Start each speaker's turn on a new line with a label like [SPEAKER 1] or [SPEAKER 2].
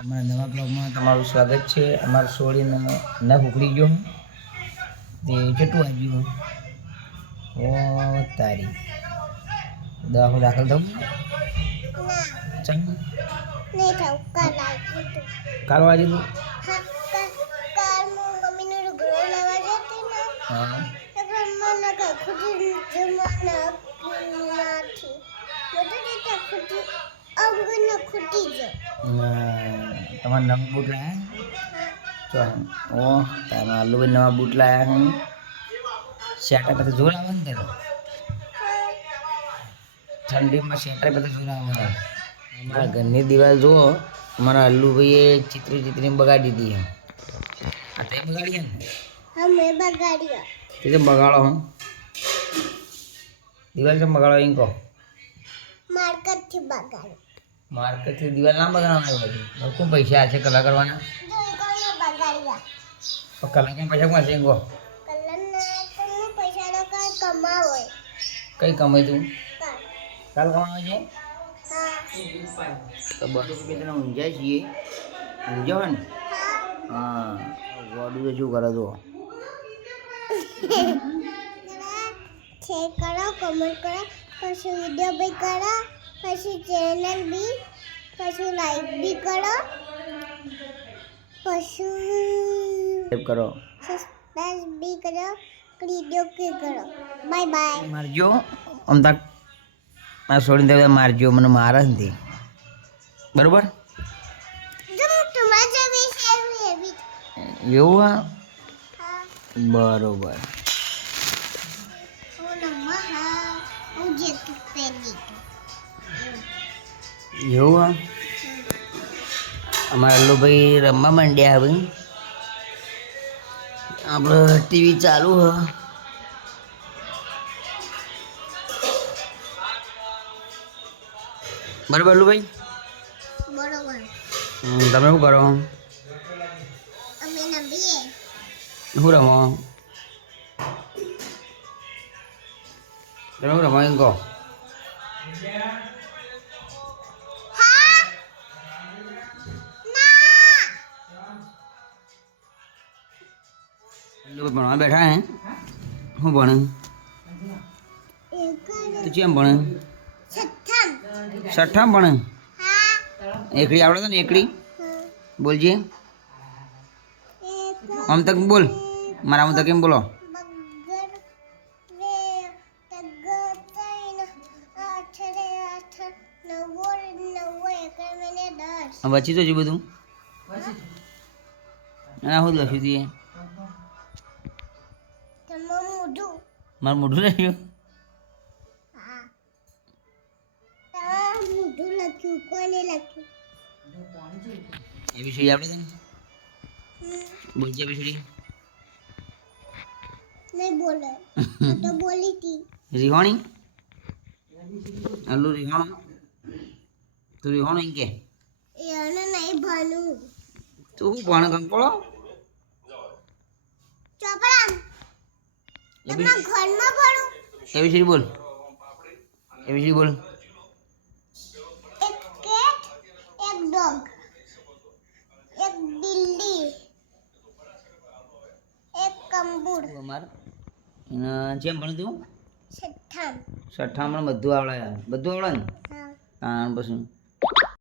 [SPEAKER 1] અમારા નવા બ્લોગમાં તમારું સ્વાગત છે. અમારા સોળીને ન ઉકળી ગયો તે કેટલું આવ્યું ઓ તારી. દવા દાખલ થવું?
[SPEAKER 2] થવું. કાલ
[SPEAKER 1] વાજે તું
[SPEAKER 2] હા નથી. બધું રીતે ખુદી અંગને ખૂટી ગયો.
[SPEAKER 1] તમારા નવા બૂટ લાયા ચો ઓ તમે આલુભાઈ નવા બૂટ લાયા હું શેટા પાસે જોર આવે ને તેરો ઠંડીમાં શેટા પાસે જોર આવે અમારા ઘરની દિવાલ જુઓ અમારા અલ્લુભાઈએ ચિત્રી ચિત્રી બગાડી દીધી હા આ તે બગાડી ને?
[SPEAKER 2] હા મેં બગાડ્યો.
[SPEAKER 1] તે તો બગાડો હું. દિવાલ છે બગાડો એમ કહો?
[SPEAKER 2] માર્કેટથી બગાડ્યો.
[SPEAKER 1] માર્કેટથી દિવાલ ના બગાડવાના હોય કોણ પૈસા છે કલા કરવાના?
[SPEAKER 2] જોઈ કોને બગાડ્યા
[SPEAKER 1] તો કલા કેમ પૈસા કોણ છે
[SPEAKER 2] પૈસાનો કઈ કમાવો હોય
[SPEAKER 1] કઈ કમાઈ તું?
[SPEAKER 2] કાલ
[SPEAKER 1] કમાવા છે? તો બસો. રૂપિયા તને ઊંઝાય છીએ. ઊંઝા ને?
[SPEAKER 2] હા.
[SPEAKER 1] હા ગોડું તો શું કરે તો?
[SPEAKER 2] શેર કરો કમેન્ટ કરો પછી વીડિયો ભાઈ કરો. પછી ચેનલ બી પછી લાઈક બી કરો. પછી
[SPEAKER 1] કરો.
[SPEAKER 2] સબસ્ક્રાઇબ બી કરો. વીડિયો કે કરો. Bye bye
[SPEAKER 1] મારજો. તાક આ છોડીને તમે મારજો. મને મારે નથી બરોબર?
[SPEAKER 2] એવું
[SPEAKER 1] હું. બરોબર.
[SPEAKER 2] હા હા
[SPEAKER 1] એવું હા અમારા અલ્લુભાઈ રમવા માંડ્યા હવે. આપણે ટીવી ચાલુ હ. બરાબર અલ્લુભાઈ
[SPEAKER 2] બરોબર.
[SPEAKER 1] તમે શું કરો? શું રમો? તમે રમો એમ કહો? અલ્લુભાઈ ભણવા બેઠા હે શું ભણે તું કેમ ભણે
[SPEAKER 2] છઠ્ઠામ
[SPEAKER 1] ભણે એકડી આવડે છે ને એકડી
[SPEAKER 2] હા.
[SPEAKER 1] બોલજે આમ તક બોલ મારા આમ તક કેમ બોલો વચ્ચે તો જ બધું ના શું લખ્યું તું મારું મોઢું લખ્યું
[SPEAKER 2] હા. તમારું મોઢું લખ્યું કોને લખ્યું
[SPEAKER 1] એબીસીડી આવડે બોલજે એબીસીડી
[SPEAKER 2] નહીં બોલે. તો બોલી હતી
[SPEAKER 1] રિહોણી? અલ્લુ રિહોણો? તું રિહોણો એમ કે?
[SPEAKER 2] એને નહીં ભણું
[SPEAKER 1] તું શું કંકોળો
[SPEAKER 2] ચોપડા.
[SPEAKER 1] એબીસીડી બોલ. એબીસીડી બોલ.
[SPEAKER 2] એક કેટ એક ડોગ એક બિલ્લી એક કંબુર
[SPEAKER 1] અમાર? જેમ ભણે તું
[SPEAKER 2] છઠ્ઠામ.
[SPEAKER 1] છઠ્ઠામાં બધું આવડે બધું આવડે ને?
[SPEAKER 2] હા.
[SPEAKER 1] પછી.